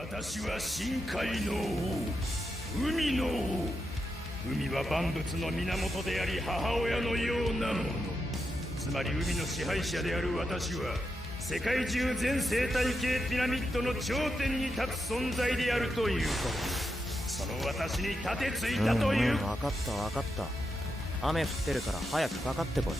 私は深海の王、海の王。海は万物の源であり母親のようなもの。つまり海の支配者である私は世界中全生態系ピラミッドの頂点に立つ存在であるということ。その私に立てついたという。分かった分かった。雨降ってるから早くかかってこい。